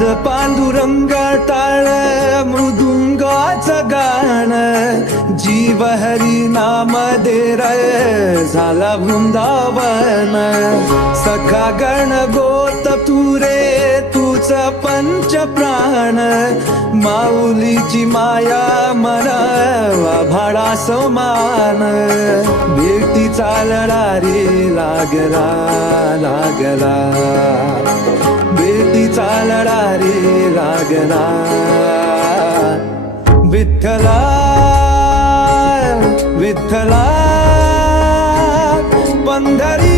नाद पांडुरंग टाळ मृदुंगाचं गाण, जीव हरी नाम दे रे झाला वृंदावन. सखा गण गोत तू रे तूच पंच प्राण, माऊलीची माया मना भाडा समान. भेटीचा लढा रे लागला लागला, भेटीचा लढा रे लागला. विठ्ठला विठ्ठला पंढरी